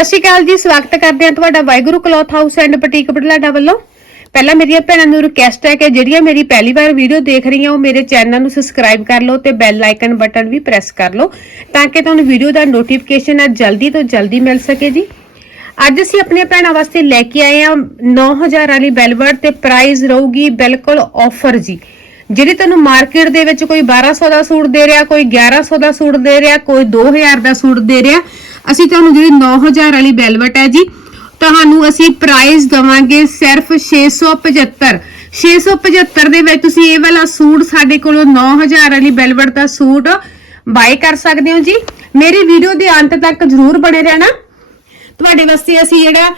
ਸਤਿ ਸ਼੍ਰੀ ਅਕਾਲ ਜੀ, ਸਵਾਗਤ ਕਰਦੇ ਹਾਂ ਤੁਹਾਡਾ Waheguru cloth house and boutique Batlada ਵੱਲੋਂ। ਪਹਿਲਾਂ ਮੇਰੀਆਂ ਭੈਣਾਂ ਨੂੰ ਰਿਕਵੈਸਟ ਹੈ ਕਿ ਜਿਹੜੀਆਂ ਮੇਰੀ ਪਹਿਲੀ ਵਾਰ ਵੀਡੀਓ ਦੇਖ ਰਹੀਆਂ, ਉਹ ਮੇਰੇ ਚੈਨਲ ਨੂੰ ਸਬਸਕ੍ਰਾਈਬ ਕਰ ਲਓ ਤੇ ਬੈਲ ਆਈਕਨ ਬਟਨ ਵੀ ਪ੍ਰੈਸ ਕਰ ਲਓ ਤਾਂ ਕਿ ਤੁਹਾਨੂੰ ਵੀਡੀਓ ਦਾ ਨੋਟੀਫਿਕੇਸ਼ਨ ਹੈ ਜਲਦੀ ਤੋਂ ਜਲਦੀ ਮਿਲ ਸਕੇ ਜੀ। ਅੱਜ ਅਸੀਂ ਆਪਣੀਆਂ ਭੈਣਾਂ ਵਾਸਤੇ ਲੈ ਕੇ ਆਏ ਹਾਂ 9000 ਵਾਲੀ ਬੈਲਵਰਡ ਤੇ ਪ੍ਰਾਈਸ ਰਹੂਗੀ ਬਿਲਕੁਲ ਆਫਰ ਜੀ। ਜਿਹੜੀ ਤੁਹਾਨੂੰ ਮਾਰਕੀਟ ਦੇ ਵਿੱਚ ਕੋਈ 1200 ਦਾ ਸੂਟ ਦੇ ਰਿਹਾ, ਕੋਈ 1100 ਦਾ ਸੂਟ ਦੇ ਰਿਹਾ, ਕੋਈ 2000 ਦਾ ਸੂਟ ਦੇ ਰਿਹਾ ਅਸੀਂ ਤੁਹਾਨੂੰ ਜਿਹੜੀ 9000 ਵਾਲੀ ਬੈਲਵਟ ਹੈ ਜੀ, ਤੁਹਾਨੂੰ ਅਸੀਂ ਪ੍ਰਾਈਸ ਦਵਾਂਗੇ ਸਿਰਫ 675 675 ਦੇ ਵਿੱਚ ਤੁਸੀਂ ਇਹ ਵਾਲਾ ਸੂਟ ਸਾਡੇ ਕੋਲੋਂ 9000 ਵਾਲੀ ਬੈਲਵਟ ਦਾ ਸੂਟ ਬਾਈ ਕਰ ਸਕਦੇ ਹੋ ਜੀ। ਮੇਰੀ ਵੀਡੀਓ ਦੇ ਅੰਤ ਤੱਕ ਜ਼ਰੂਰ ਬਣੇ ਰਹਿਣਾ। ਤੁਹਾਡੇ ਵਾਸਤੇ ਅਸੀਂ ਜਿਹੜਾ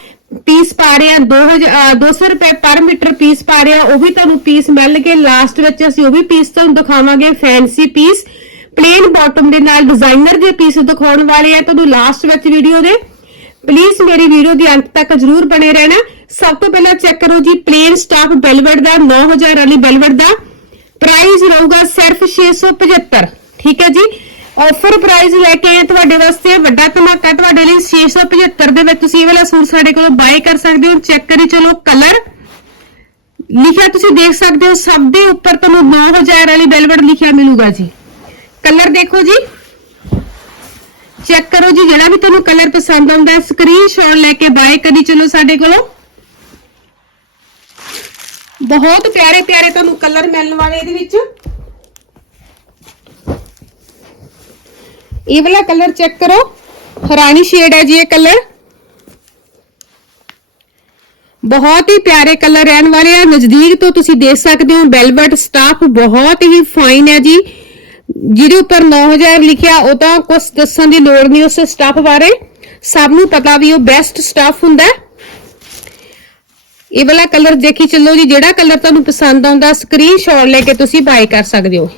ਪੀਸ ਪਾ ਰਹੇ ਆ 2000 ਅਹ 200 ਰੁਪਏ ਪਰ ਮੀਟਰ ਪੀਸ ਪਾ ਰਹੇ ਆ ਉਹ ਵੀ ਤੁਹਾਨੂੰ ਪੀਸ ਮਿਲ ਕੇ ਲਾਸਟ ਵਿੱਚ ਅਸੀਂ ਉਹ ਵੀ ਪੀਸ ਤੁਹਾਨੂੰ ਦਿਖਾਵਾਂਗੇ ਫੈਂਸੀ ਪੀਸ ਪਲੇਨ ਬਾਟਮ ਦੇ ਨਾਲ ਡਿਜ਼ਾਈਨਰ ਦੇ ਪੀਸ ਦਿਖਾਉਣ ਵਾਲੇ ਆ ਤੁਹਾਨੂੰ ਲਾਸਟ ਵਿੱਚ ਵੀਡੀਓ ਦੇ। ਪਲੀਜ਼ ਮੇਰੀ ਵੀਡੀਓ ਦੇ ਅੰਤ ਤੱਕ ਜ਼ਰੂਰ ਬਣੇ ਰਹਿਣਾ। ਸਭ ਤੋਂ ਪਹਿਲਾਂ ਚੈੱਕ ਕਰੋ ਜੀ ਪਲੇਨ ਸਟਾਫ ਬੈਲਵਟ ਦਾ 9000 ਵਾਲੀ ਬੈਲਵਟ ਦਾ। ਪ੍ਰਾਈਸ ਰਹੂਗਾ ਸਿਰਫ 675 ਠੀਕ ਹੈ ਜੀ? ਆਫਰ ਪ੍ਰਾਈਸ ਲੈ ਕੇ ਆਏ ਤੁਹਾਡੇ ਵਾਸਤੇ, ਵੱਡਾ ਧਮਾਕਾ ਤੁਹਾਡੇ ਲਈ 675 ਦੇ ਵਿੱਚ ਤੁਸੀਂ ਇਹ ਵਾਲਾ ਸੂਟ ਸਾਡੇ ਕੋਲੋਂ ਬਾਏ ਕਰ ਸਕਦੇ ਹੋ। ਚੈੱਕ ਕਰੀ ਚਲੋ ਕਲਰ ਲਿਖਿਆ ਤੁਸੀਂ ਦੇਖ ਸਕਦੇ ਹੋ, ਸਭ ਦੇ ਉੱਪਰ ਤੁਹਾਨੂੰ 9000 ਵਾਲੀ ਬੈਲਵਟ ਲਿਖਿਆ ਮਿਲੂਗਾ ਜੀ। ਕਲਰ ਦੇਖੋ ਜੀ। ਚੈੱਕ ਕਰੋ ਜੀ, ਜਿਹੜਾ ਵੀ ਤੁਹਾਨੂੰ ਕਲਰ ਪਸੰਦ ਆਉਂਦਾ ਸਕਰੀਨਸ਼ਾਟ ਲੈ ਕੇ ਬਾਏ ਕਰੀ ਚਲੋ ਸਾਡੇ ਕੋਲੋਂ। ਬਹੁਤ ਪਿਆਰੇ ਪਿਆਰੇ ਤੁਹਾਨੂੰ ਕਲਰ ਮਿਲਣ ਵਾਲੇ ਇਹਦੇ ਵਿੱਚ। ਇਹ ਵਾਲਾ ਕਲਰ ਚੈੱਕ ਕਰੋ। ਹਰਾਣੀ ਸ਼ੇਡ ਹੈ ਜੀ ਇਹ ਕਲਰ। ਬਹੁਤ ਹੀ ਪਿਆਰੇ ਕਲਰ ਰਹਿਣ ਵਾਲੇ ਆ। ਨਜ਼ਦੀਕ ਤੋਂ ਤੁਸੀਂ ਦੇਖ ਸਕਦੇ ਹੋ ਵੈਲਵਟ ਸਟਾਫ ਬਹੁਤ ਹੀ ਫਾਈਨ ਹੈ ਜੀ। ਜਿਹਦੇ ਉੱਪਰ 9000 ਲਿਖਿਆ, ਉਹ ਤਾਂ ਕੁਝ ਦੱਸਣ ਦੀ ਲੋੜ ਨਹੀਂ ਉਸ ਸਟਾਫ ਬਾਰੇ। ਸਭ ਨੂੰ ਪਤਾ ਵੀ ਉਹ ਬੈਸਟ ਸਟਾਫ ਹੁੰਦਾ ਇਹ ਵਾਲਾ ਕਲਰ ਦੇਖੀ ਚੱਲੋ ਜੀ, ਜਿਹੜਾ ਕਲਰ ਤੁਹਾਨੂੰ ਪਸੰਦ ਆਉਂਦਾ ਸਕਰੀਨਸ਼ਾਟ ਲੈ ਕੇ ਤੁਸੀਂ ਬਾਈ ਕਰ ਸਕਦੇ ਹੋ।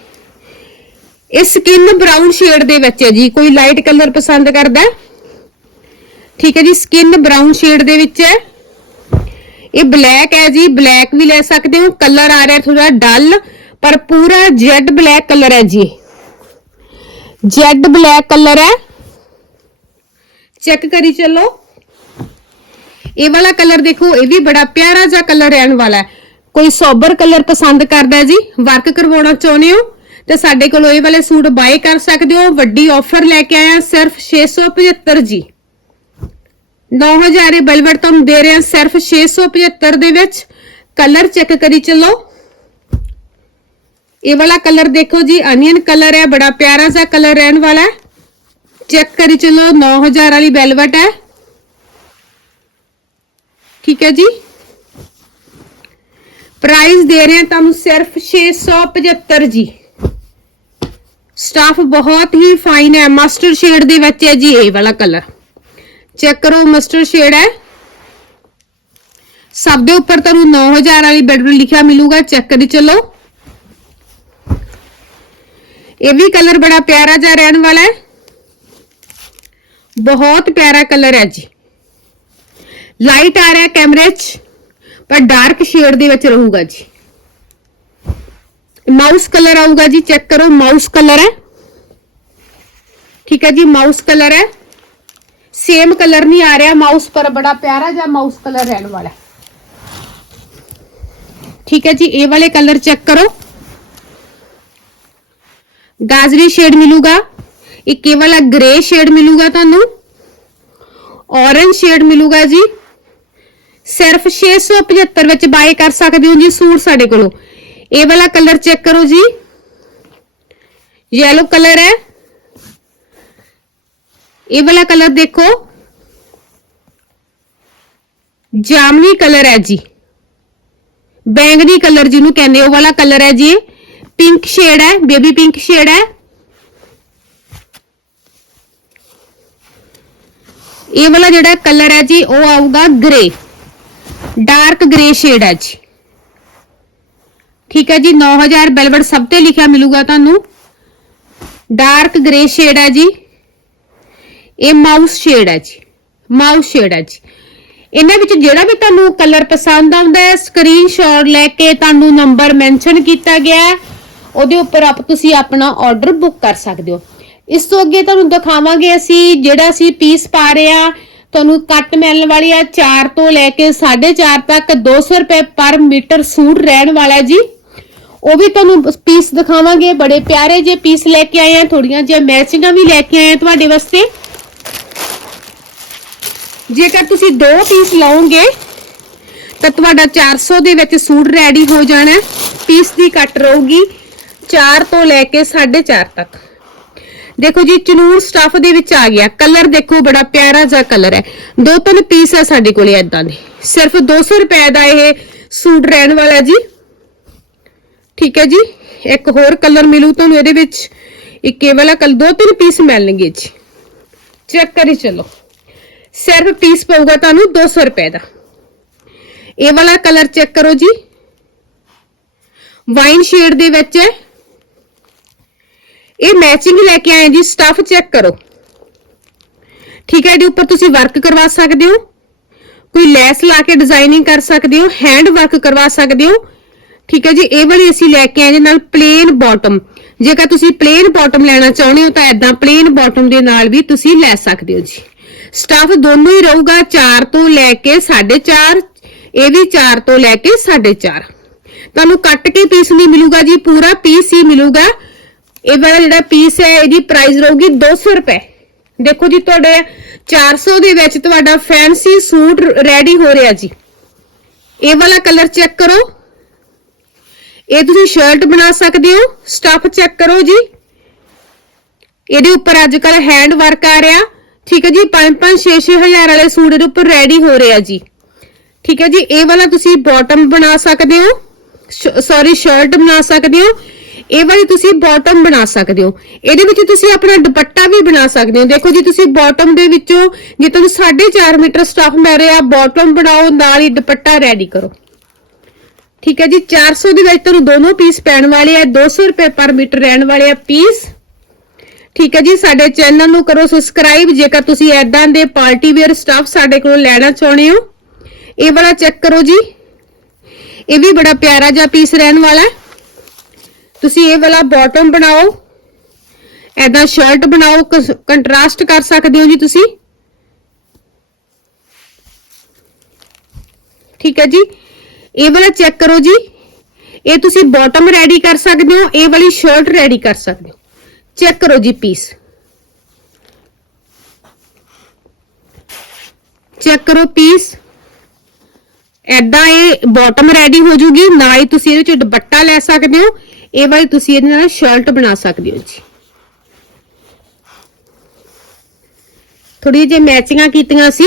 ਇਹ ਸਕਿਨ ਬ੍ਰਾਊਨ ਸ਼ੇਡ ਦੇ ਵਿੱਚ ਹੈ ਜੀ, ਕੋਈ ਲਾਈਟ ਕਲਰ ਪਸੰਦ ਕਰਦਾ ਠੀਕ ਹੈ ਜੀ ਸਕਿਨ ਬਰਾਊਨ ਸ਼ੇਡ ਦੇ ਵਿੱਚ ਹੈ। ਇਹ ਬਲੈਕ ਹੈ ਜੀ ਬਲੈਕ ਵੀ ਲੈ ਸਕਦੇ ਹੋ ਕਲਰ ਆ ਰਿਹਾ ਥੋੜਾ ਡਲ ਪਰ ਪੂਰਾ ਜੈਡ ਬਲੈਕ ਕਲਰ ਹੈ ਜੀ। ਜੈਡ ਬਲੈਕ ਕਲਰ ਹੈ। ਚੈੱਕ ਕਰੀ ਚੱਲੋ। ਇਹ ਵਾਲਾ ਕਲਰ ਦੇਖੋ, ਇਹ ਵੀ ਬੜਾ ਪਿਆਰਾ ਜਿਹਾ ਕਲਰ ਰਹਿਣ ਵਾਲਾ ਹੈ। ਕੋਈ ਸੋਬਰ ਕਲਰ ਪਸੰਦ ਕਰਦਾ ਜੀ, ਵਰਕ ਕਰਵਾਉਣਾ ਚਾਹੁੰਦੇ ਹੋ, ਤੇ ਸਾਡੇ ਕੋਲੋਂ ਇਹ ਵਾਲੇ ਸੂਟ ਬਾਏ ਕਰ ਸਕਦੇ ਹੋ। ਵੱਡੀ ਆਫਰ ਲੈ ਕੇ ਆਇਆ, ਸਿਰਫ 675 ਜੀ। 9000 ਬਲਵਰ ਤੁਹਾਨੂੰ ਦੇ ਰਹੇ ਹਾਂ ਸਿਰਫ 675 ਦੇ ਵਿੱਚ। ਕਲਰ ਚੈੱਕ ਕਰੀ ਚੱਲੋ। ਇਹ ਵਾਲਾ ਕਲਰ ਦੇਖੋ ਜੀ, ਅਨੀਅਨ ਕਲਰ ਹੈ, ਬੜਾ ਪਿਆਰਾ ਜਿਹਾ ਕਲਰ ਰਹਿਣ ਵਾਲਾ ਹੈ। ਚੈੱਕ ਕਰੀ ਚੱਲੋ 9000 ਵਾਲੀ ਵੈਲਵਟ ਹੈ। ਠੀਕ ਹੈ ਜੀ। ਪ੍ਰਾਈਸ ਦੇ ਰਹੇ ਹਾਂ ਤੁਹਾਨੂੰ ਸਿਰਫ 675 ਜੀ। ਸਟਾਫ ਬਹੁਤ ਹੀ ਫਾਈਨ ਹੈ, ਮਸਟਰ ਸ਼ੇਡ ਦੇ ਵਿੱਚ ਹੈ ਜੀ ਇਹ ਵਾਲਾ ਕਲਰ। ਚੈੱਕ ਕਰੋ, ਮਸਟਰ ਸ਼ੇਡ ਹੈ। ਸਭ ਦੇ ਉੱਪਰ ਤੁਹਾਨੂੰ 9000 ਵਾਲੀ ਬੈਡਰੂਮ ਲਿਖਿਆ ਮਿਲੂਗਾ, ਚੈੱਕ ਕਰੀ ਚਲੋ। ਇਹ ਵੀ ਕਲਰ ਬੜਾ ਪਿਆਰਾ ਜਿਹਾ ਰਹਿਣ ਵਾਲਾ ਹੈ। ਬਹੁਤ ਪਿਆਰਾ ਕਲਰ ਹੈ ਜੀ। ਲਾਈਟ ਆ ਰਿਹਾ ਕੈਮਰੇ 'ਚ, ਪਰ ਡਾਰਕ ਸ਼ੇਡ ਦੇ ਵਿੱਚ ਰਹੂਗਾ ਜੀ। ਮਾਊਸ ਕਲਰ ਆਊਗਾ ਜੀ ਚੈੱਕ ਕਰੋ ਮਾਊਸ ਕਲਰ ਹੈ। ਠੀਕ ਹੈ ਜੀ ਮਾਊਸ ਕਲਰ ਹੈ। ਸੇਮ ਕਲਰ ਨਹੀਂ ਆ ਰਿਹਾ ਮਾਊਸ ਪਰ ਬੜਾ ਪਿਆਰਾ ਜਿਹਾ ਮਾਊਸ ਕਲਰ ਰਹਿਣ ਵਾਲਾ ਠੀਕ ਹੈ ਜੀ, ਇਹ ਵਾਲੇ ਕਲਰ ਚੈੱਕ ਕਰੋ। ਗਾਜਰੀ ਸ਼ੇਡ ਮਿਲੂਗਾ। ਇੱਕ ਇਹ ਵਾਲਾ ਗ੍ਰੇ ਸ਼ੇਡ ਮਿਲੂਗਾ ਤੁਹਾਨੂੰ। ਔਰੰਜ ਸ਼ੇਡ ਮਿਲੂਗਾ ਜੀ। ਸਿਰਫ 675 ਵਿੱਚ ਬਾਏ ਕਰ ਸਕਦੇ ਹੋ ਜੀ ਸੂਟ ਸਾਡੇ ਕੋਲੋਂ। ਇਹ ਵਾਲਾ ਕਲਰ ਚੈੱਕ ਕਰੋ ਜੀ। ਯੈਲੋ ਕਲਰ ਹੈ। ਇਹ ਵਾਲਾ ਕਲਰ ਦੇਖੋ। ਜਾਮਨੀ ਕਲਰ ਹੈ ਜੀ। ਬੈਂਗਨੀ ਕਲਰ ਜਿਹਨੂੰ ਕਹਿੰਦੇ ਉਹ ਵਾਲਾ ਕਲਰ ਹੈ ਜੀ ਪਿੰਕ ਸ਼ੇਡ ਹੈ ਬੇਬੀ ਪਿੰਕ ਸ਼ੇਡ ਹੈ। ਇਹ ਵਾਲਾ ਜਿਹੜਾ ਕਲਰ ਹੈ ਜੀ, ਉਹ ਆਊਗਾ ਗ੍ਰੇ ਡਾਰਕ ਗ੍ਰੇ ਸ਼ੇਡ ਹੈ ਜੀ। ਠੀਕ ਹੈ ਜੀ 9000 ਬੈਲਵਟ ਸਭ ਤੇ ਲਿਖਿਆ ਮਿਲੂਗਾ ਤੁਹਾਨੂੰ। ਡਾਰਕ ਗ੍ਰੇ ਸ਼ੇਡ ਹੈ ਜੀ। ਇਹ ਮਾਊਸ ਸ਼ੇਡ ਹੈ ਜੀ। ਮਾਊਸ ਸ਼ੇਡ ਹੈ ਜੀ। ਇਹਨਾਂ ਵਿੱਚ ਜਿਹੜਾ ਵੀ ਤੁਹਾਨੂੰ ਕਲਰ ਪਸੰਦ ਆਉਂਦਾ ਹੈ ਸਕਰੀਨਸ਼ਾਟ ਲੈ ਕੇ ਤੁਹਾਨੂੰ ਨੰਬਰ ਮੈਂਸ਼ਨ ਕੀਤਾ ਗਿਆ ਹੈ। ਉਹਦੇ ਉੱਪਰ ਆਪ ਤੁਸੀਂ ਆਪਣਾ ਆਰਡਰ ਬੁੱਕ ਕਰ ਸਕਦੇ ਹੋ। ਇਸ ਤੋਂ ਅੱਗੇ ਤੁਹਾਨੂੰ ਦਿਖਾਵਾਂਗੇ ਅਸੀਂ ਜਿਹੜਾ ਅਸੀਂ ਪੀਸ ਪਾ ਰਹੇ ਆ ਤੁਹਾਨੂੰ ਕੱਟ ਮਿਲਣ ਵਾਲੀ ਆ 4 ਤੋਂ ਲੈ ਕੇ 4.5 ਤੱਕ 200 ਰੁਪਏ ਪਰ ਮੀਟਰ ਸੂਟ ਰਹਿਣ ਵਾਲਾ ਜੀ। ਉਹ ਵੀ ਤੁਹਾਨੂੰ ਪੀਸ ਦਿਖਾਵਾਂਗੇ, ਬੜੇ ਪਿਆਰੇ ਜੇ ਪੀਸ ਲੈ ਕੇ ਆਏ ਆ ਥੋੜੀਆਂ ਜਿਹਾ ਮੈਚਿੰਗਾਂ ਵੀ ਲੈ ਕੇ ਆਏ ਆ ਤੁਹਾਡੇ ਵਾਸਤੇ। ਜੇਕਰ ਤੁਸੀਂ ਦੋ ਪੀਸ ਲਓਗੇ, ਤਾਂ ਤੁਹਾਡਾ 400 ਦੇ ਵਿੱਚ ਸੂਟ ਰੈਡੀ ਹੋ ਜਾਣਾ। ਪੀਸ ਦੀ ਕੱਟ ਰਹੂਗੀ। 4 ਤੋਂ ਲੈ ਕੇ 4.5 ਤੱਕ। ਦੇਖੋ ਜੀ, ਚਨੂਰ ਸਟਫ ਦੇ ਵਿੱਚ ਆ ਗਿਆ। ਕਲਰ ਦੇਖੋ, ਬੜਾ ਪਿਆਰਾ ਜਿਹਾ ਕਲਰ ਹੈ। ਦੋ ਤਿੰਨ ਪੀਸ ਹੈ ਸਾਡੇ ਕੋਲੇ ਇਦਾਂ ਦੇ। ਸਿਰਫ 200 ਰੁਪਏ ਦਾ ਇਹ ਸੂਟ ਰਹਿਣ ਵਾਲਾ ਜੀ। ਠੀਕ ਹੈ ਜੀ? ਇੱਕ ਹੋਰ ਕਲਰ ਮਿਲੂ ਤੁਹਾਨੂੰ ਇਹਦੇ ਵਿੱਚ। ਇੱਕ ਇਹ ਵਾਲਾ ਕਲ ਦੋ ਤਿੰਨ ਪੀਸ ਮਿਲਣਗੇ ਜੀ। ਚੈੱਕ ਕਰੀ ਚਲੋ। ਸਿਰਫ ਪੀਸ ਪਊਗਾ ਤੁਹਾਨੂੰ 200 ਰੁਪਏ ਦਾ। ਇਹ ਵਾਲਾ ਕਲਰ ਚੈੱਕ ਕਰੋ ਜੀ। ਵਾਈਨ ਸ਼ੇਡ ਦੇ ਵਿੱਚ ਹੈ। ਇਹ ਮੈਚਿੰਗ ਲੈ ਕੇ ਆਏ ਜੀ ਸਟਫ ਚੈੱਕ ਕਰੋ। ਠੀਕ ਹੈ ਇਹਦੇ ਉੱਪਰ ਤੁਸੀਂ ਵਰਕ ਕਰਵਾ ਸਕਦੇ ਹੋ। ਕੋਈ ਲੈਸ ਲਾ ਕੇ ਡਿਜ਼ਾਈਨਿੰਗ ਕਰ ਸਕਦੇ ਹੋ ਹੈਂਡ ਵਰਕ ਕਰਵਾ ਸਕਦੇ ਹੋ। ਠੀਕ ਹੈ ਜੀ, ਇਹ ਵਾਲੀ ਅਸੀਂ ਲੈ ਕੇ ਆਏ ਜੀ ਨਾਲ ਪਲੇਨ ਬਾਟਮ ਜੇਕਰ ਤੁਸੀਂ ਪਲੇਨ ਬਾਟਮ ਲੈਣਾ ਚਾਹੁੰਦੇ ਹੋ, ਤਾਂ ਐਦਾਂ ਪਲੇਨ ਬਾਟਮ ਦੇ ਨਾਲ ਵੀ ਤੁਸੀਂ ਲੈ ਸਕਦੇ ਹੋ ਜੀ। ਸਟਫ ਦੋਨੋਂ ਹੀ ਰਹੂਗਾ 4 ਤੋਂ ਲੈ ਕੇ 4.5 ਇਹ ਵੀ 4 ਤੋਂ ਲੈ ਕੇ 4.5 ਤੁਹਾਨੂੰ ਕੱਟ ਕੇ ਪੀਸ ਨਹੀਂ ਮਿਲੂਗਾ ਜੀ, ਪੂਰਾ ਪੀਸ ਹੀ ਮਿਲੂਗਾ। ਇਹ ਵਾਲਾ ਜਿਹੜਾ ਪੀਸ ਹੈ, ਇਹਦੀ ਪ੍ਰਾਈਸ ਰਹੂਗੀ 200 ਰੁਪਏ। ਦੇਖੋ ਜੀ, ਤੁਹਾਡੇ 400 ਦੇ ਵਿੱਚ ਤੁਹਾਡਾ ਫੈਂਸੀ ਸੂਟ ਰੈਡੀ ਹੋ ਰਿਹਾ ਜੀ। ਇਹ ਵਾਲਾ ਕਲਰ ਚੈੱਕ ਕਰੋ। ਇਹ ਤੁਸੀਂ ਸ਼ਰਟ ਬਣਾ ਸਕਦੇ ਹੋ ਸਟਫ ਚੈੱਕ ਕਰੋ ਜੀ। ਇਹਦੇ ਉੱਪਰ ਅੱਜ ਕੱਲ ਹੈਂਡ ਵਰਕ ਆ ਰਿਹਾ। ਠੀਕ ਹੈ ਜੀ 5-5 6-6 ਹਜ਼ਾਰ ਵਾਲੇ ਸੂਟ ਇਹਦੇ ਉੱਪਰ ਰੈਡੀ ਹੋ ਰਿਹਾ ਜੀ। ਠੀਕ ਹੈ ਜੀ, ਇਹ ਵਾਲਾ ਤੁਸੀਂ ਬਾਟਮ ਬਣਾ ਸਕਦੇ ਹੋ ਸੌਰੀ ਸ਼ਰਟ ਬਣਾ ਸਕਦੇ ਹੋ। ਇਹ ਵਾਲੀ ਤੁਸੀਂ ਬਾਟਮ ਬਣਾ ਸਕਦੇ ਹੋ। ਇਹਦੇ ਵਿੱਚ ਤੁਸੀਂ ਆਪਣਾ ਦੁਪੱਟਾ ਵੀ ਬਣਾ ਸਕਦੇ ਹੋ। ਦੇਖੋ ਜੀ, ਤੁਸੀਂ ਬਾਟਮ ਦੇ ਵਿੱਚੋਂ ਜੇ ਤੁਹਾਨੂੰ 4.5 ਮੀਟਰ ਸਟਫ ਮਿਲ ਰਿਹਾ ਬਾਟਮ ਬਣਾਓ, ਨਾਲ ਹੀ ਦੁਪੱਟਾ ਰੈਡੀ ਕਰੋ। ਠੀਕ ਹੈ ਜੀ 400 ਦੇ ਵਿੱਚ ਤੁਹਾਨੂੰ ਦੋਨੋਂ ਪੀਸ ਪੈਣ ਵਾਲੇ ਆ 200 ਰੁਪਏ ਪਰ ਮੀਟਰ ਰਹਿਣ ਵਾਲੇ ਆ ਪੀਸ ਠੀਕ ਹੈ ਜੀ, ਸਾਡੇ ਚੈਨਲ ਨੂੰ ਕਰੋ ਸਬਸਕ੍ਰਾਈਬ ਜੇਕਰ ਤੁਸੀਂ ਐਦਾਂ ਦੇ ਪਾਰਟੀ ਵੇਅਰ ਸਟਫ ਸਾਡੇ ਕੋਲੋਂ ਲੈਣਾ ਚਾਹੁੰਦੇ ਹੋ। ਇਹ ਵਾਲਾ ਚੈੱਕ ਕਰੋ ਜੀ। ਇਹ ਵੀ ਬੜਾ ਪਿਆਰਾ ਜਿਹਾ ਪੀਸ ਰਹਿਣ ਵਾਲਾ ਹੈ। ਤੁਸੀਂ ਇਹ ਵਾਲਾ ਬਾਟਮ ਬਣਾਓ ਐਦਾਂ ਸ਼ਰਟ ਬਣਾਓ ਕੰਟਰਾਸਟ ਕਰ ਸਕਦੇ ਹੋ ਜੀ ਤੁਸੀਂ ਠੀਕ ਹੈ ਜੀ ਇਹ ਵਾਲਾ ਚੈੱਕ ਕਰੋ ਜੀ ਇਹ ਤੁਸੀਂ ਬਾਟਮ ਰੈਡੀ ਕਰ ਸਕਦੇ ਹੋ ਇਹ ਵਾਲੀ ਸ਼ਰਟ ਰੈਡੀ ਕਰ ਸਕਦੇ ਹੋ ਚੈੱਕ ਕਰੋ ਜੀ ਪੀਸ ਚੈੱਕ ਕਰੋ ਪੀਸ ਐਦਾਂ ਇਹ ਬਾਟਮ ਰੈਡੀ ਹੋ ਜੂਗੀ ਨਾਲ ਹੀ ਤੁਸੀਂ ਇਹਦੇ ਚ ਦੁਪੱਟਾ ਲੈ ਸਕਦੇ ਹੋ ਇਹ ਵਾਲੀ ਤੁਸੀਂ ਇਹਦੇ ਨਾਲ ਸ਼ਰਟ ਬਣਾ ਸਕਦੇ ਹੋ ਜੀ। ਥੋੜੀ ਜਿਹੀ ਮੈਚਿੰਗਾਂ ਕੀਤੀਆਂ ਸੀ।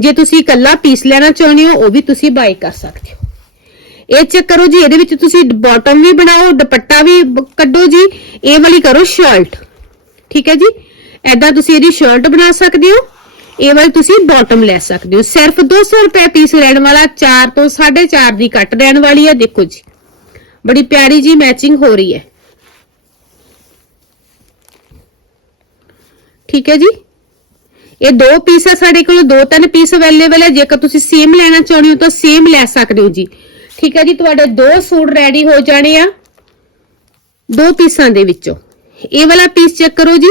ਜੇ ਤੁਸੀਂ ਇਕੱਲਾ ਪੀਸ ਲੈਣਾ ਚਾਹੁੰਦੇ ਹੋ, ਉਹ ਵੀ ਤੁਸੀਂ ਬਾਈ ਕਰ ਸਕਦੇ ਹੋ। ਇਹ ਚੈੱਕ ਕਰੋ ਜੀ, ਇਹਦੇ ਵਿੱਚ ਤੁਸੀਂ ਬਾਟਮ ਵੀ ਬਣਾਓ, ਦੁਪੱਟਾ ਵੀ ਕੱਢੋ ਜੀ। ਇਹ ਵਾਲੀ ਕਰੋ ਸ਼ਰਟ ਠੀਕ ਹੈ ਜੀ? ਐਦਾਂ ਤੁਸੀਂ ਇਹਦੀ ਸ਼ਰਟ ਬਣਾ ਸਕਦੇ ਹੋ। ਇਹ ਵਾਲੀ ਤੁਸੀਂ ਬਾਟਮ ਲੈ ਸਕਦੇ ਹੋ। ਸਿਰਫ 200 ਰੁਪਏ ਪੀਸ ਰਹਿਣ ਵਾਲਾ 4 ਤੋਂ 4.5 ਦੀ ਕੱਟ ਰਹਿਣ ਵਾਲੀ ਹੈ ਦੇਖੋ ਜੀ। ਬੜੀ ਪਿਆਰੀ ਜੀ ਮੈਚਿੰਗ ਹੋ ਰਹੀ ਹੈ। ਠੀਕ ਹੈ ਜੀ? ਇਹ ਦੋ ਪੀਸ ਆ ਸਾਡੇ ਕੋਲ, ਦੋ ਤਿੰਨ ਪੀਸ ਅਵੇਲੇਬਲ ਹੈ। ਜੇਕਰ ਤੁਸੀਂ ਸੇਮ ਲੈਣਾ ਚਾਹੁੰਦੇ ਹੋ ਤਾਂ ਸੇਮ ਲੈ ਸਕਦੇ ਹੋ ਜੀ। ਠੀਕ ਹੈ ਜੀ, ਤੁਹਾਡੇ ਦੋ ਸੂਟ ਰੈਡੀ ਹੋ ਜਾਣੇ ਆ। ਦੋ ਪੀਸਾਂ ਦੇ ਵਿੱਚੋਂ। ਇਹ ਵਾਲਾ ਪੀਸ ਚੈੱਕ ਕਰੋ ਜੀ।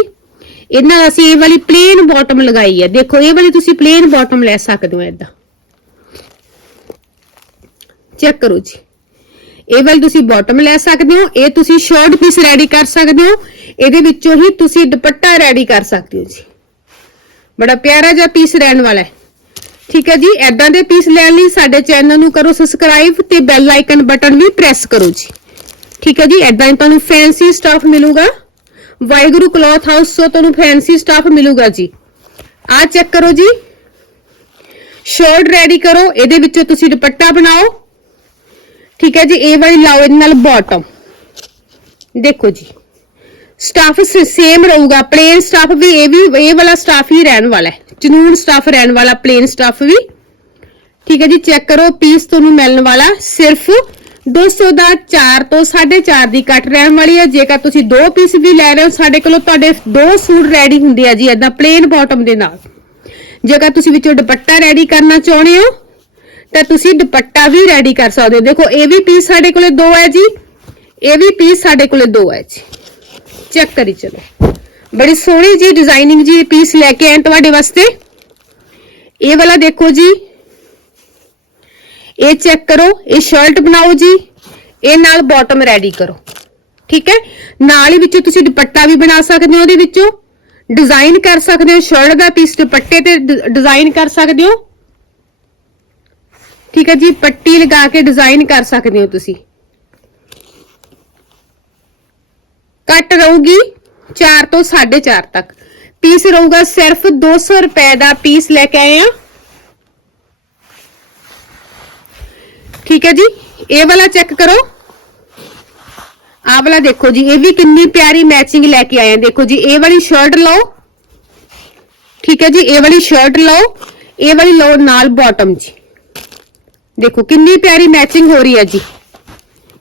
ਇਹਨਾਂ ਅਸੀਂ ਇਹ ਵਾਲੀ ਪਲੇਨ ਬਾਟਮ ਲਗਾਈ ਹੈ। ਦੇਖੋ, ਇਹ ਵਾਲੀ ਤੁਸੀਂ ਪਲੇਨ ਬਾਟਮ ਲੈ ਸਕਦੇ ਹੋ ਏਦਾਂ ਚੈੱਕ ਕਰੋ ਜੀ। ਇਹ ਵਾਲੀ ਤੁਸੀਂ ਬਾਟਮ ਲੈ ਸਕਦੇ ਹੋ, ਇਹ ਤੁਸੀਂ ਸ਼ਾਰਟ ਪੀਸ ਰੈਡੀ ਕਰ ਸਕਦੇ ਹੋ, ਇਹਦੇ ਵਿੱਚੋਂ ਹੀ ਤੁਸੀਂ ਦੁਪੱਟਾ ਰੈਡੀ ਕਰ ਸਕਦੇ ਹੋ ਜੀ। ਬੜਾ ਪਿਆਰਾ ਜਿਹਾ ਪੀਸ ਰਹਿਣ ਵਾਲਾ ਹੈ। ਠੀਕ ਹੈ ਜੀ ਐਦਾਂ ਦੇ ਪੀਸ ਲੈਣ ਲਈ ਸਾਡੇ ਚੈਨਲ ਨੂੰ ਕਰੋ ਸਬਸਕ੍ਰਾਈਬ ਤੇ ਬੈਲ ਆਈਕਨ ਬਟਨ ਵੀ ਪ੍ਰੈਸ ਕਰੋ ਜੀ। ਠੀਕ ਹੈ ਜੀ ਐਦਾਂ ਹੀ ਤੁਹਾਨੂੰ ਫੈਂਸੀ ਸਟਾਫ ਮਿਲੂਗਾ। ਵਾਹਿਗੁਰੂ ਕਲੌਥ ਹਾਊਸ ਤੋਂ ਤੁਹਾਨੂੰ ਫੈਂਸੀ ਸਟਾਫ ਮਿਲੂਗਾ ਜੀ। ਆਹ ਚੈੱਕ ਕਰੋ ਜੀ। ਸ਼ਰਟ ਰੈਡੀ ਕਰੋ, ਇਹਦੇ ਵਿੱਚੋਂ ਤੁਸੀਂ ਦੁਪੱਟਾ ਬਣਾਓ। ਠੀਕ ਹੈ ਜੀ, ਇਹ ਵਾਲੀ ਲਾਓ ਇਹਦੇ ਨਾਲ ਬਾਟਮ ਦੇਖੋ ਜੀ ਸਟਾਫ ਸੇਮ ਰਹੂਗਾ ਪਲੇਨ ਸਟਾਫ ਵੀ ਇਹ ਵੀ, ਇਹ ਵਾਲਾ ਸਟਾਫ ਹੀ ਰਹਿਣ ਵਾਲਾ ਹੈ। ਜਨੂਨ ਸਟਾਫ ਰਹਿਣ ਵਾਲਾ ਪਲੇਨ ਸਟਾਫ ਵੀ। ਠੀਕ ਹੈ ਜੀ ਚੈੱਕ ਕਰੋ ਪੀਸ ਤੁਹਾਨੂੰ ਮਿਲਣ ਵਾਲਾ, ਸਿਰਫ 200 ਦਾ 4 ਤੋਂ 4.5 ਦੀ ਕੱਟ ਰਹਿਣ ਵਾਲੀ ਹੈ। ਜੇਕਰ ਤੁਸੀਂ ਦੋ ਪੀਸ ਵੀ ਲੈ ਰਹੇ ਹੋ, ਸਾਡੇ ਕੋਲੋਂ ਤੁਹਾਡੇ ਦੋ ਸੂਟ ਰੈਡੀ ਹੁੰਦੇ ਆ ਜੀ, ਏਦਾਂ ਪਲੇਨ ਬਾਟਮ ਦੇ ਨਾਲ। ਜੇਕਰ ਤੁਸੀਂ ਵਿੱਚੋਂ ਦੁਪੱਟਾ ਰੈਡੀ ਕਰਨਾ ਚਾਹੁੰਦੇ ਹੋ ਤਾਂ ਤੁਸੀਂ ਦੁਪੱਟਾ ਵੀ ਰੈਡੀ ਕਰ ਸਕਦੇ ਹੋ। ਦੇਖੋ, ਇਹ ਵੀ ਪੀਸ ਸਾਡੇ ਕੋਲੇ ਦੋ ਹੈ ਜੀ। ਇਹ ਵੀ ਪੀਸ ਸਾਡੇ ਕੋਲੇ ਦੋ ਹੈ ਜੀ। ਚੈੱਕ ਕਰੀ ਚਲੋ। ਬੜੀ ਸੋਹਣੀ ਜੀ ਡਿਜ਼ਾਈਨਿੰਗ ਜੀ ਪੀਸ ਲੈ ਕੇ ਆਏ ਤੁਹਾਡੇ ਵਾਸਤੇ। ਇਹ ਵਾਲਾ ਦੇਖੋ ਜੀ। ਇਹ ਚੈੱਕ ਕਰੋ, ਇਹ ਸ਼ਰਟ ਬਣਾਓ ਜੀ। ਇਹ ਨਾਲ ਬਾਟਮ ਰੈਡੀ ਕਰੋ। ਠੀਕ ਹੈ? ਨਾਲ ਹੀ ਵਿੱਚੋਂ ਤੁਸੀਂ ਦੁਪੱਟਾ ਵੀ ਬਣਾ ਸਕਦੇ ਹੋ, ਉਹਦੇ ਵਿੱਚੋਂ ਡਿਜ਼ਾਈਨ ਕਰ ਸਕਦੇ ਹੋ ਸ਼ਰਟ ਦਾ ਪੀਸ ਦੁਪੱਟੇ ਤੇ ਡਿਜ਼ਾਈਨ ਕਰ ਸਕਦੇ ਹੋ। ਠੀਕ ਹੈ ਜੀ, ਪੱਟੀ ਲਗਾ ਕੇ ਡਿਜ਼ਾਈਨ ਕਰ ਸਕਦੇ ਹੋ ਤੁਸੀਂ। ਕੱਟ ਰਹੂਗੀ 4 ਤੋਂ 4.5 ਤੱਕ। ਪੀਸ ਰਹੂਗਾ ਸਿਰਫ 200 ਰੁਪਏ ਦਾ ਪੀਸ ਲੈ ਕੇ ਆਏ ਆ ਠੀਕ ਹੈ ਜੀ, ਇਹ ਵਾਲਾ ਚੈੱਕ ਕਰੋ। ਆਹ ਵਾਲਾ ਦੇਖੋ ਜੀ, ਇਹ ਵੀ ਕਿੰਨੀ ਪਿਆਰੀ ਮੈਚਿੰਗ ਲੈ ਕੇ ਆਏ ਆ ਦੇਖੋ ਜੀ, ਇਹ ਵਾਲੀ ਸ਼ਰਟ ਲਓ। ਠੀਕ ਹੈ ਜੀ, ਇਹ ਵਾਲੀ ਸ਼ਰਟ ਲਓ। ਇਹ ਵਾਲੀ ਲਓ ਨਾਲ ਬਾਟਮ ਜੀ। ਦੇਖੋ ਕਿੰਨੀ ਪਿਆਰੀ ਮੈਚਿੰਗ ਹੋ ਰਹੀ ਹੈ ਜੀ।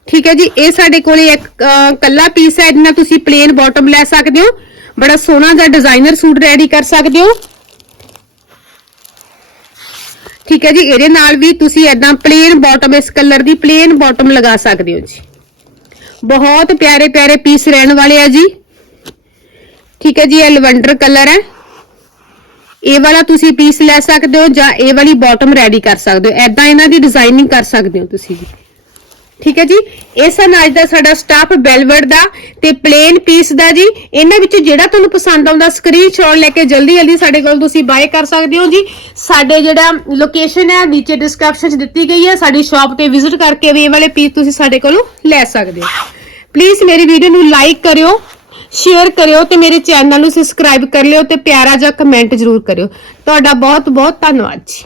ਠੀਕ ਹੈ ਜੀ ਇਹ ਸਾਡੇ ਕੋਲੇ ਇੱਕ ਅਹ, ਕੱਲਾ ਪੀਸ ਹੈ ਜਿਹਨਾਂ ਤੁਸੀਂ ਪਲੇਨ ਬਾਟਮ ਲੈ ਸਕਦੇ ਹੋ। ਬੜਾ ਸੋਹਣਾ ਜਿਹਾ ਡਿਜ਼ਾਈਨਰ ਸੂਟ ਰੈਡੀ ਕਰ ਸਕਦੇ ਹੋ। ਠੀਕ ਹੈ ਜੀ ਇਹਦੇ ਨਾਲ ਵੀ ਤੁਸੀਂ ਐਦਾਂ ਪਲੇਨ ਬਾਟਮ ਇਸ ਕਲਰ ਦੀ ਪਲੇਨ ਬਾਟਮ ਲਗਾ ਸਕਦੇ ਹੋ ਜੀ। ਬਹੁਤ ਪਿਆਰੇ ਪਿਆਰੇ ਪੀਸ ਰਹਿਣ ਵਾਲੇ ਆ ਜੀ। ਠੀਕ ਹੈ ਜੀ ਇਹ ਲਵੈਂਡਰ ਕਲਰ ਹੈ। ਇਹ ਵਾਲਾ ਤੁਸੀਂ ਪੀਸ ਲੈ ਸਕਦੇ ਹੋ ਜਾਂ ਇਹ ਵਾਲੀ ਬਾਟਮ ਰੈਡੀ ਕਰ ਸਕਦੇ ਹੋ। ਐਦਾਂ ਇਹਨਾਂ ਦੀ ਡਿਜ਼ਾਈਨਿੰਗ ਕਰ ਸਕਦੇ ਹੋ ਤੁਸੀਂ ਠੀਕ ਹੈ ਜੀ? ਇਹ ਸਨ ਅੱਜ ਦਾ ਸਾਡਾ ਸਟਾਫ ਬੈਲਵਰਡ ਦਾ ਤੇ ਪਲੇਨ ਪੀਸ ਦਾ ਜੀ। ਇਹਨਾਂ ਵਿੱਚੋਂ ਜਿਹੜਾ ਤੁਹਾਨੂੰ ਪਸੰਦ ਆਉਂਦਾ ਸਕਰੀਨਸ਼ਾਟ ਲੈ ਕੇ ਜਲਦੀ ਜਲਦੀ ਸਾਡੇ ਕੋਲ ਤੁਸੀਂ ਬਾਏ ਕਰ ਸਕਦੇ ਹੋ ਜੀ। ਸਾਡੇ ਜਿਹੜਾ ਲੋਕੇਸ਼ਨ ਹੈ, ਨੀਚੇ ਡਿਸਕ੍ਰਿਪਸ਼ਨ 'ਚ ਦਿੱਤੀ ਗਈ ਹੈ। ਸਾਡੀ ਸ਼ਾਪ ਤੇ ਵਿਜ਼ਿਟ ਕਰਕੇ ਵੀ ਇਹ ਵਾਲੇ ਪੀਸ ਤੁਸੀਂ ਸਾਡੇ ਕੋਲੋਂ ਲੈ ਸਕਦੇ ਹੋ। ਪਲੀਜ਼ ਮੇਰੀ ਵੀਡੀਓ ਨੂੰ ਲਾਈਕ ਕਰਿਓ। ਸ਼ੇਅਰ ਕਰਿਓ ਤੇ ਮੇਰੇ ਚੈਨਲ ਨੂੰ ਸਬਸਕ੍ਰਾਈਬ ਕਰ ਲਿਓ ਤੇ ਪਿਆਰਾ ਜਿਹਾ ਕਮੈਂਟ ਜ਼ਰੂਰ ਕਰਿਓ। ਤੁਹਾਡਾ ਬਹੁਤ ਬਹੁਤ ਧੰਨਵਾਦ ਜੀ।